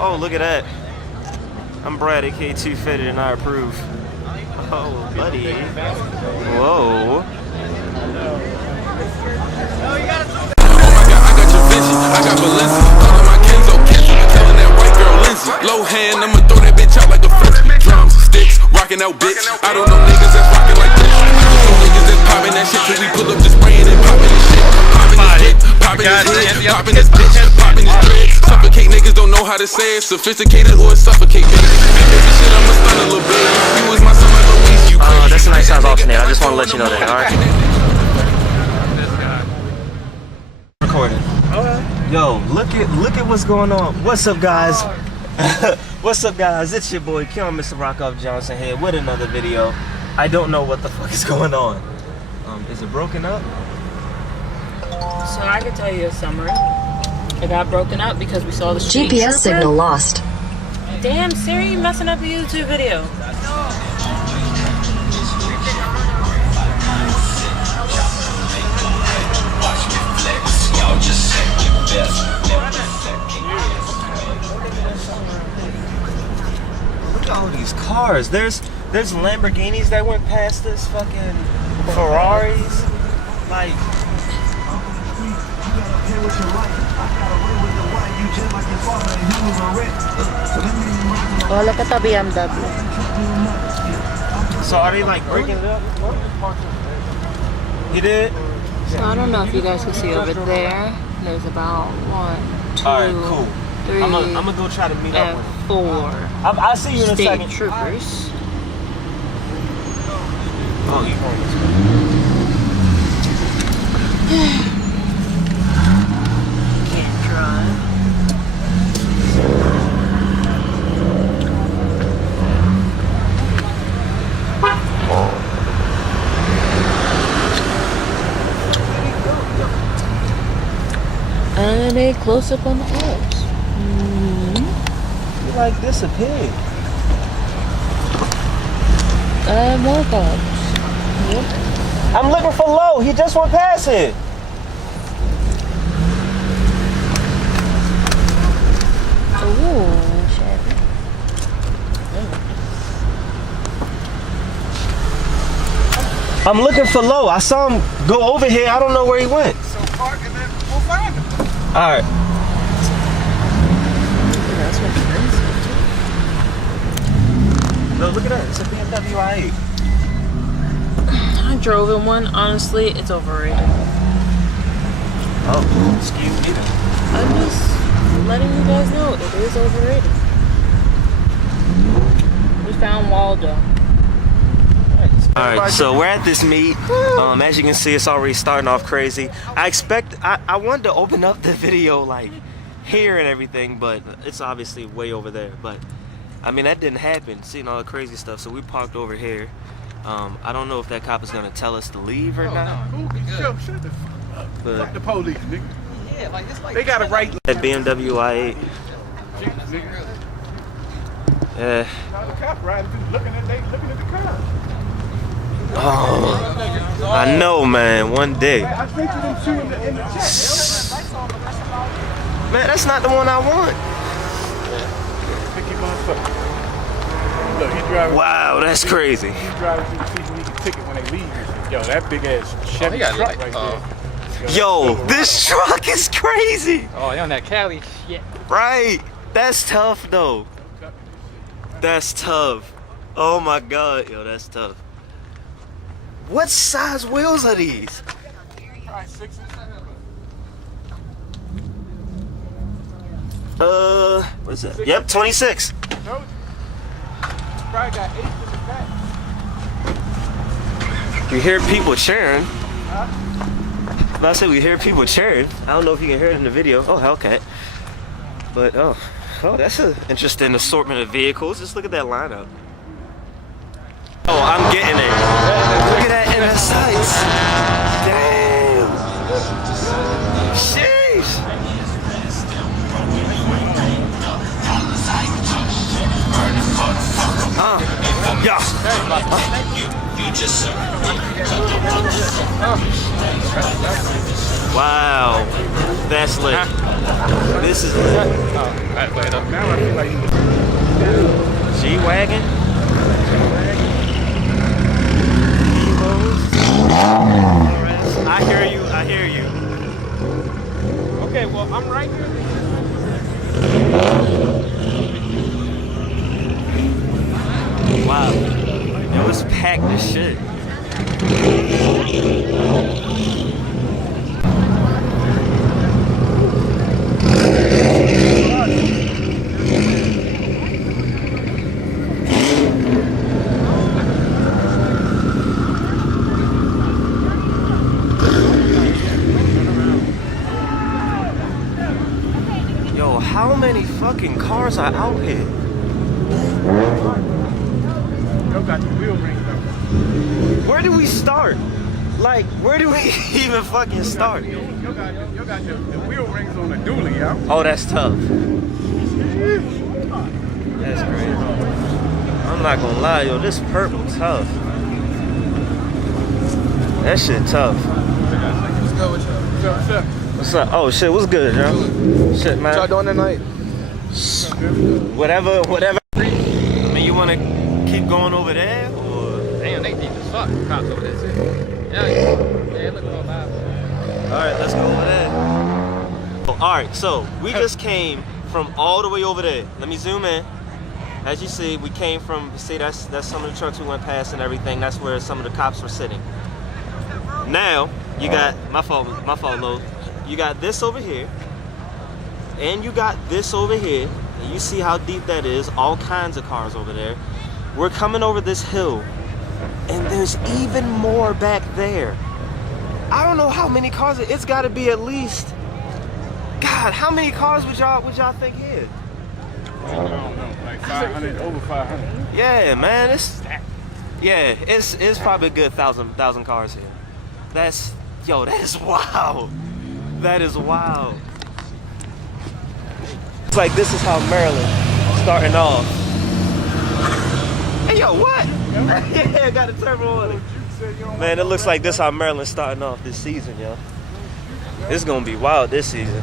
Oh, look at that. I'm Brad, aka 250, and I approve. Oh, buddy. Whoa. Oh my God, I got your vision. I got Valencia. All of my Kenzo Kenzo. Telling that white girl Lindsay. Low hand, I'ma throw that bitch out like a frisbee. Drums, sticks, rocking out, bitch. I don't know niggas that's rocking like this. I just know niggas that's popping that shit till we pull up just spraying and popping this shit. Popping this dick, popping this head, popping this bitch, popping this dread. Suffocate niggas don't know how to say it. Sophisticated or suffocate, baby. This shit, I'ma stun a little bit. You was my son, like Louise. You crazy. That's a nice size alternator. I just want to let you know that, alright? Recording. Yo, look at what's going on. What's up, guys? What's up, guys? It's your boy Kim, Mr. Rockoff Johnson here with another video. I don't know what the fuck is going on. Is it broken up? So I can tell you a summary. It got broken up because we saw the street GPS trooper. signal lost. Damn, Siri, messing up a YouTube video. Look at all these cars. There's Lamborghinis that went past us, fucking Ferraris. Like, Oh, look at the BMW. so are they like breaking it up? You did? So I don't know if you guys can see over there. There's about 1, 2, Alright, cool. 3, I'm gonna go try to meet up with and them. 4 I'll see you in a state second. troopers. Oh, you going this way? Can't drive. And a close up on the Alps. You like this a pig? More cars. Yep. I'm looking for Low. He just went past it. Ooh, Chevy. I'm looking for Low. I saw him go over here. I don't know where he went. So park and then we'll find him. All right. No, look at that. It's a BMW i8. I drove in one. Honestly, it's overrated. Oh, excuse me. I'm just letting you guys know it is overrated. We found Waldo. Alright, so we're at this meet. As you can see, it's already starting off crazy. I wanted to open up the video like here and everything, but it's obviously way over there. But I mean, that didn't happen, seeing all the crazy stuff. So we parked over here. I don't know if that cop is gonna tell us to leave or not. Yo, shut the fuck up. But Fuck the police, nigga. Yeah, like this, like they got a right. that BMW i8. Yeah. Now the cop riding, just looking at the car. Oh, I know, man. One day. I think you them two in the chat. Man, that's not the one I want. Picky motherfucker. Look, he driving. Wow, that's crazy. He driving through the people need a ticket when they leave. Yo, that big ass Chevy truck right there. Yo, this truck is crazy. Oh, you on that Cali shit. Right. That's tough, though. That's tough. Oh my God, yo, that's tough. What size wheels are these? Probably 6 or 7. What's that? Yep, 26. No, probably got 8 in the back. You hear people cheering. I said we hear people cheering. I don't know if you can hear it in the video. Oh, Hellcat. But oh, that's an interesting assortment of vehicles. Just look at that lineup. Oh, I'm getting it. Look at that in the sights. Damn. Sheesh. Yeah. Wow. That's lit. This is lit. Now I feel like G-Wagon. I hear you, I hear you. Okay, well, I'm right here. Wow. It was packed as shit. Yo, how many fucking cars are out here? Yo got the wheel rings though. Where do we start? Like, where do we even fucking start? Yo got the wheel rings on the dually, yo. Oh, that's tough. That's crazy. I'm not gonna lie, yo, this purple tough. That shit tough. What's good with y'all? What's up? What's up? Oh shit, what's good, yo? Shit, man. What y'all doing tonight? Whatever. I mean, you wanna keep going over there, or? Damn, they deep as fuck. Cops over there too. Yeah, look all live. All right, let's go over there. Oh, all right, so we just came from all the way over there. Let me zoom in. As you see, we came from. See, that's some of the trucks we went past and everything. That's where some of the cops were sitting. Now you got my fault, Lo. You got this over here, and you got this over here. And you see how deep that is. All kinds of cars over there. We're coming over this hill, and there's even more back there. I don't know how many cars. It's got to be at least. God, how many cars would y'all think here? I don't know, like 500, over 500. Yeah, man, it's probably a good thousand cars here. That is wild. That is wild. It's like this is how Maryland starting off. Hey, yo, what? Yeah, got a turbo on it. Man, it looks like this how Maryland starting off this season, yo. It's gonna be wild this season.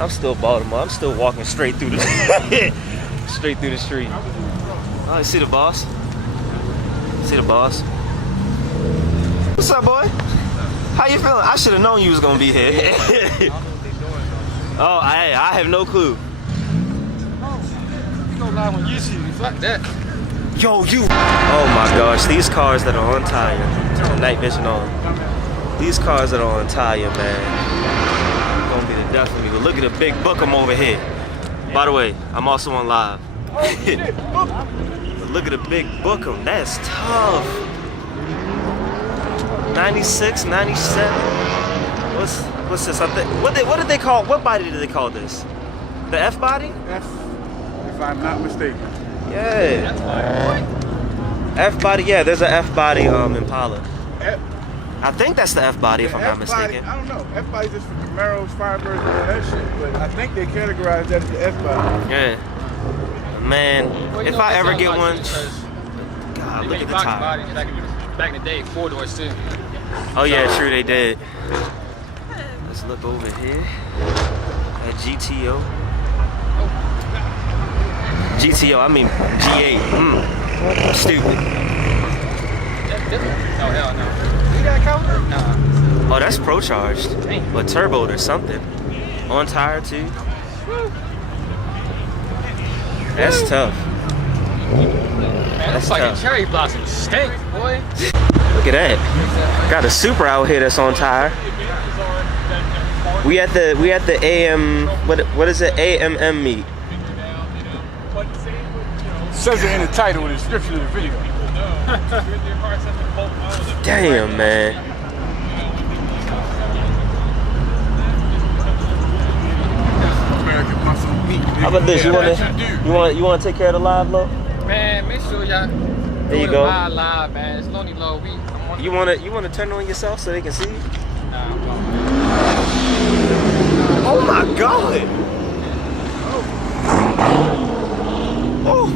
I'm still Baltimore. I'm still walking straight through the straight through the street. Oh, you see the boss? See the boss? What's up, boy? How you feeling? I should have known you was gonna be here. Oh, I have no clue. You gonna lie when you see me. Fuck that. Yo, you. Oh my gosh, these cars that are on tire. Turn the night vision on. These cars that are on tire, man. Gonna be the death of me. But look at the big bookem over here. By the way, I'm also on live. But look at the big bookem. That's tough. 96, 97. What's this? What did they call? What body did they call this? The F body? F, if I'm not mistaken. Yeah. F body. Yeah, there's an F body Impala. I think that's the F body if I'm not mistaken. I don't know. F body just for Camaros, Firebirds, and all that shit. But I think they categorize that as the F body. Yeah. Man, Well, if I ever get one, God, look at the tire. Back in the day, 4-doors too. Oh yeah, true they did. Let's look over here at GTO. GTO, I mean G8. Stupid. Oh hell no. You got a counter? Nah. Oh, that's pro charged, but turboed or something. On tire too. That's tough. Man, that's like a cherry blossom steak, boy. Look at that. Got a Supra out here that's on tire. We at the AM what is it? AMM meet. Says it in the title, the description of the video. Damn, man. American muscle meat. How about this? You wanna take care of the live, Lo? Man, make sure y'all There you go. live, man. It's Lonely Low Week. You wanna turn on yourself so they can see you? Nah, I'm going. Oh my God! Oh.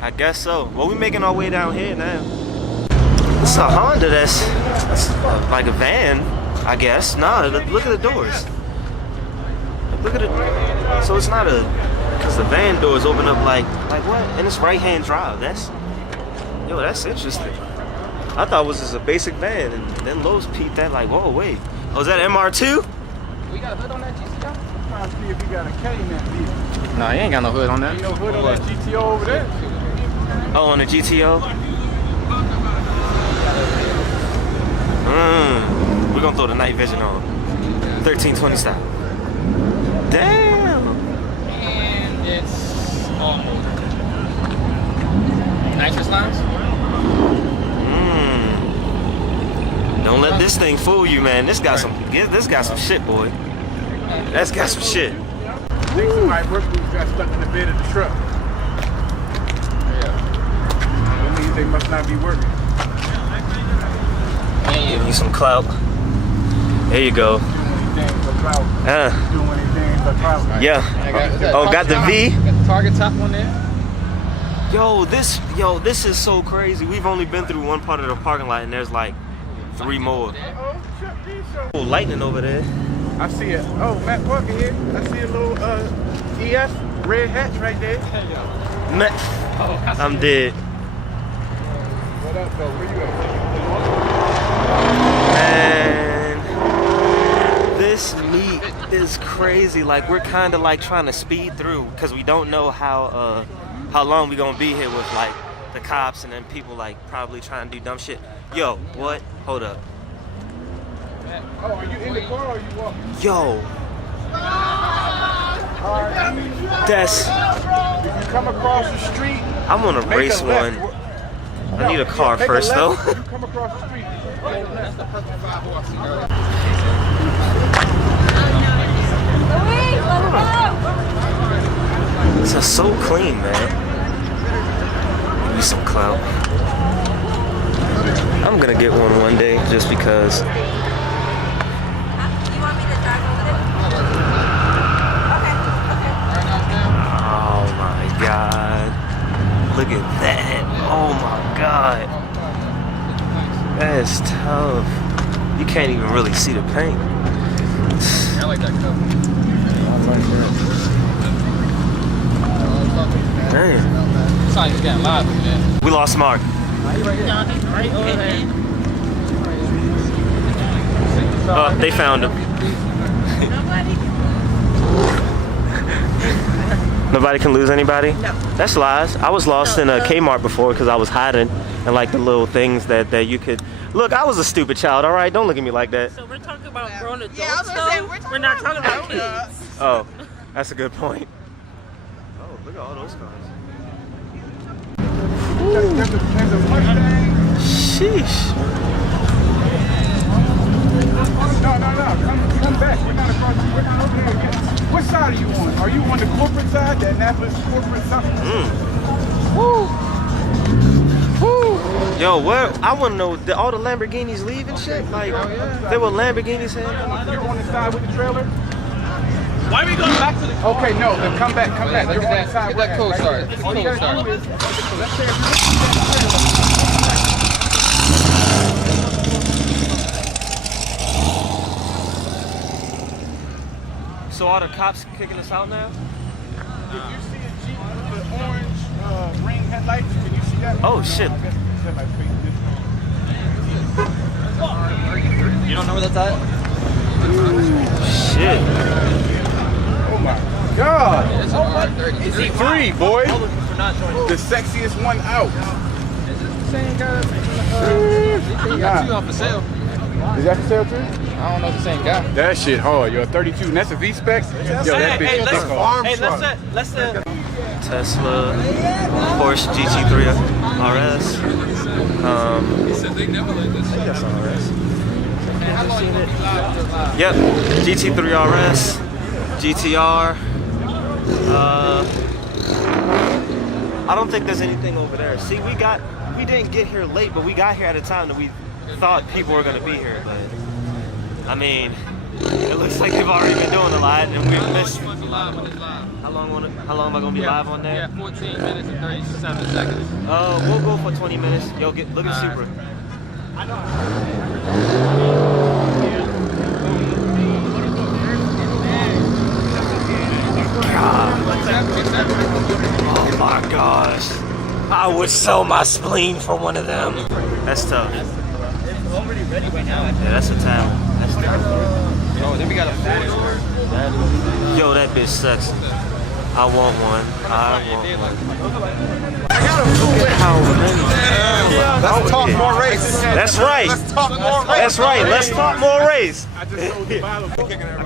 I guess so. Well, we're making our way down here now. It's a Honda that's like a van. I guess. Nah, look at the doors. Look at it. So it's not a, because the van doors open up like what? And it's right-hand drive. That's interesting. I thought it was just a basic van, and then Lowe's peeped that like, whoa, wait. Oh, is that MR2? We got a hood on that GTO? I'm trying to see if you got a K in that vehicle. Nah, he ain't got no hood on that. Ain't no hood on that GTO over there. Oh, on the GTO? We're gonna throw the night vision on. 1320 style. Damn! And it's all motor. Nitrous lines? Don't let this thing fool you, man. This got some shit, boy. That's got some shit. I think somebody work boots got stuck in the bed of the truck. Yeah. That means they must not be working. Give you some clout. There you go. Doing anything for clout. Doing anything for clout. Yeah. Oh, got the V? Got the target top on there. Yo, this is so crazy. We've only been through one part of the parking lot, and there's like 3 more. Oh, lightning over there. I see it. Oh, Matt Parker here. I see a little EF red hatch right there. I'm dead. What up, though? Where you Man, this meet is crazy. Like, we're kind of like trying to speed through because we don't know how long we gonna be here with like the cops and then people like probably trying to do dumb shit. Yo, what? Hold up. Oh, are you in the car or are you walking? Yo. That's. If you come across the street, I'm gonna race one. I need a car first though. If you come across the street. That's the perfect 5-horse. This is so clean, man. Give me some clout. I'm gonna get one day just because. You want me to drive over there? Okay. Oh my God. Look at that. Oh my God. That is tough. You can't even really see the paint. I like that cover. Damn. It's like it's getting live, man. We lost Mark. Right over there. They found him. Nobody can lose anybody? No. That's lies. I was lost in a Kmart before because I was hiding and like the little things that you could. Look, I was a stupid child, all right? Don't look at me like that. So we're talking about grown adults, Yeah, I was gonna say, we're not talking about kids. Oh, that's a good point. Oh, look at all those cars. There's a Mustang. Sheesh. No. Come back. We're not across. We're not over here again. What side are you on? Are you on the corporate side, the Annapolis corporate side? Woo! Yo, where? I want to know, did all the Lamborghinis leave and shit? Like, there were Lamborghinis here? You're on the side with the trailer? Why are we going back to the Okay, no, then come back. You're on the side. Get that code started. All you gotta do is, let's say So all the cops kicking us out now? if you see a Jeep with the orange ring headlights, can you see that? Oh, shit. I guess it's headlights facing this way. You don't know where that's at? Shit. Oh my God! It's an R33. It's a 3, boy. The sexiest one out. Same guy. He got 2 off for sale. Is that for sale too? I don't know if the same guy. That shit hard. You're a 32, and that's a V-Spec. Yo, that bitch is hard. Let's Tesla, Porsche GT3 RS. That's RS. Yep, GT3 RS, GTR. I don't think there's anything over there. See, we didn't get here late, but we got here at a time that we thought people were gonna be here. But I mean, it looks like they've already been doing a lot, and we've missed. How long am I gonna be live on there? Yeah, 14 minutes and 37 seconds. We'll go for 20 minutes. Yo, look at Supra. I would sell my spleen for one of them. That's tough. It's already ready right now. Yeah, that's a time. That's tough. Oh, then we got a Ford. Yo, that bitch sucks. I want one. I want one. Look at how many. Let's talk more race. That's right. Let's talk more race. That's right. Let's talk more race. I just sold the bottle. I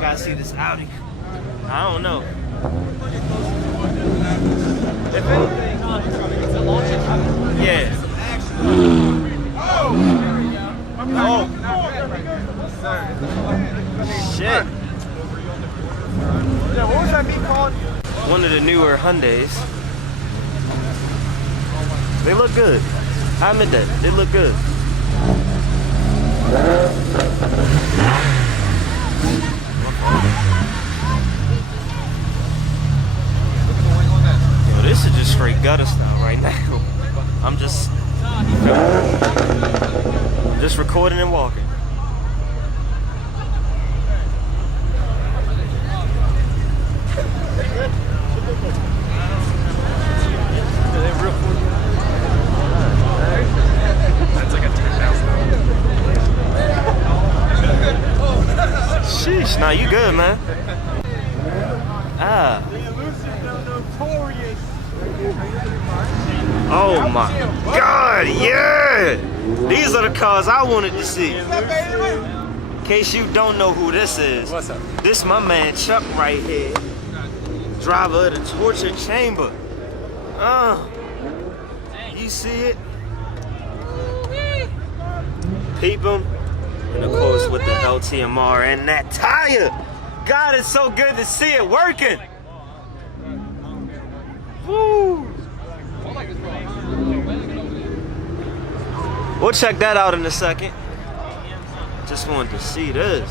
gotta see this Audi. I don't know. If anything, yeah. Oh. Shit. Yeah, what was that meat called? One of the newer Hyundais. They look good. I admit that. They look good. Yo, this is just straight gutter style right now. I'm just recording and walking. That's like a $10,000. Sheesh, nah, you good, man. Ah. Oh my God, yeah! These are the cars I wanted to see. In case you don't know who this is, What's up? this my man Chuck right here, driver of the torture chamber. You see it? Peep him. And of course with the LTMR and that tire. God, it's so good to see it working. Woo! We'll check that out in a second. Just wanted to see this.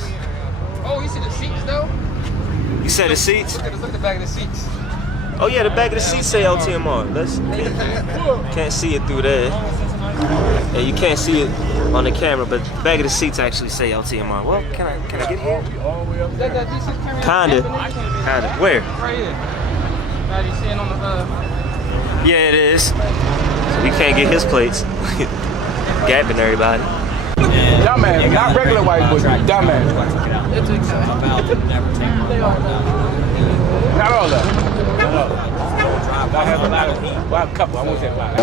Oh, you see the seats though? You said the seats? Look at the back of the seats. Oh yeah, the back of the seats say LTMR. Can't see it through there. Yeah, you can't see it on the camera, but the back of the seats actually say LTMR. Well, can I get here? Kinda. Where? Right here. Now you seeing on the Yeah, it is. So we can't get his plates. Gapping everybody. Dumbass, not regular white boys, dumbass. Not all of them. I have a lot of, well, I have a couple, I won't say a lot.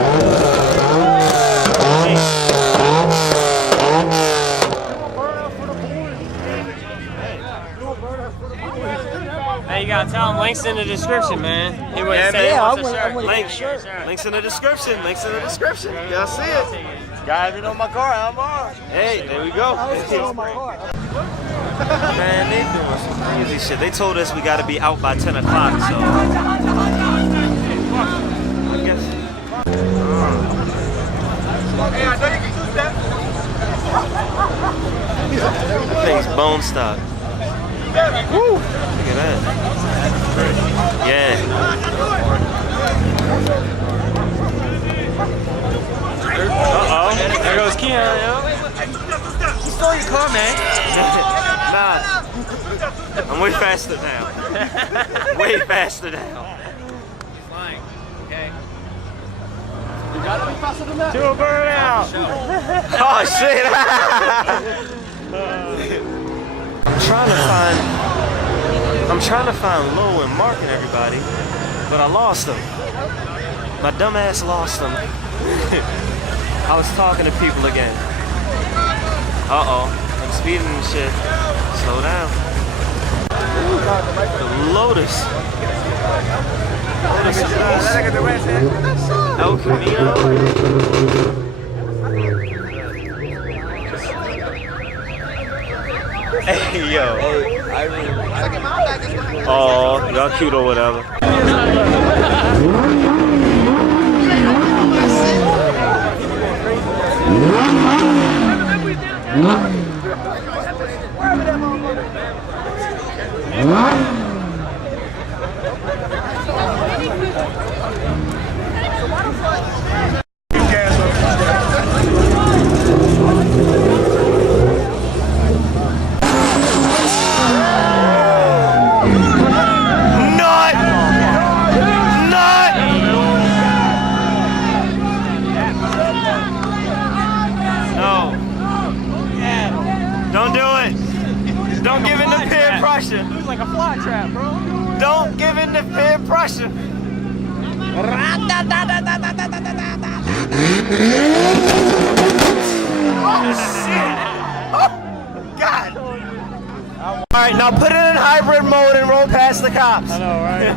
Hey, you gotta tell him links in the description, man. He would Yeah, say man. he wants a shirt. Links in the description. Links in the description. Y'all see it. Guys, you know my car, I'm on. Hey, there we go. Man, they doing some crazy shit. They told us we gotta be out by 10 o'clock, so I guess. That thing's bone stock. Woo! Look at that. Yeah. Uh-oh. There goes Keon, yo. You stole your car, man. Nah. I'm way faster now. Way faster now. Flying. Okay. To a burnout. Oh shit! I'm trying to find Lil and Mark and everybody, but I lost them. My dumb ass lost them. I was talking to people again. Uh-oh, I'm speeding and shit. Slow down. The Lotus. El Camino. Hey, yo. Oh, y'all cute or whatever. Don't give in to peer pressure. It was like a fly trap, bro. Don't give in to peer pressure. Oh shit! Oh God! All right, now put it in hybrid mode and roll past the cops. I know, right?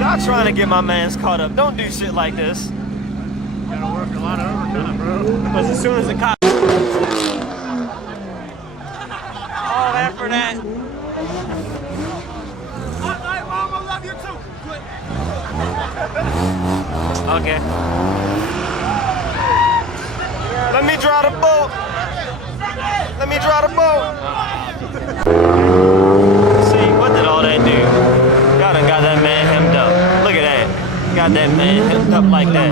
Y'all trying to get my man's caught up. Don't do shit like this. Gotta work a lot of overtime, bro. Because as soon as the cop. All that for that. Okay. Let me draw the boat. Let me draw the boat. See, what did all that do? Y'all done got that man hemmed up. Look at that. Got that man hemmed up like that.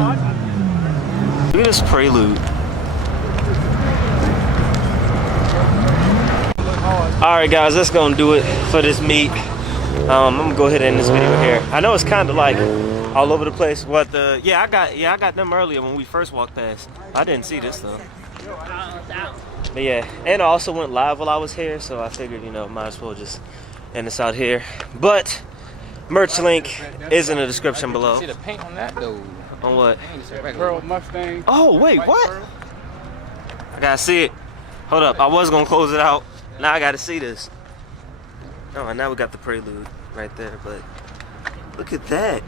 Look at this prelude. Alright guys, that's gonna do it for this meet. I'm gonna go ahead and end this video here. I know it's kinda like all over the place. What the I got them earlier when we first walked past. I didn't see this though. But yeah, and I also went live while I was here, so I figured, you know, might as well just end this out here. But merch link is in the description below. See the paint on that though. On what? Pearl Mustang. Oh wait, what? I gotta see it. Hold up, I was gonna close it out. Now I gotta see this. Oh, and now we got the prelude right there, but look at that.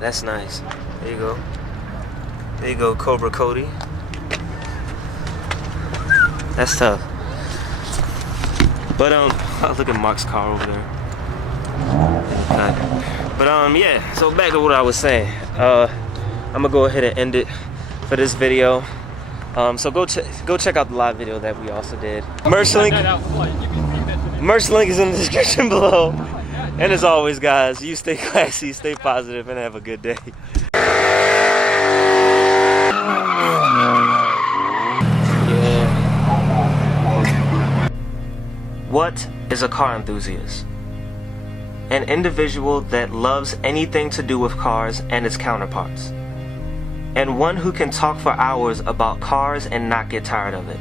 That's nice. There you go. There you go, Cobra Cody. That's tough. But look at Mark's car over there. But yeah, so back to what I was saying. I'm gonna go ahead and end it for this video. So go check out the live video that we also did. Merch link is in the description below. And as always, guys, you stay classy, stay positive, and have a good day. What is a car enthusiast? An individual that loves anything to do with cars and its counterparts. And one who can talk for hours about cars and not get tired of it.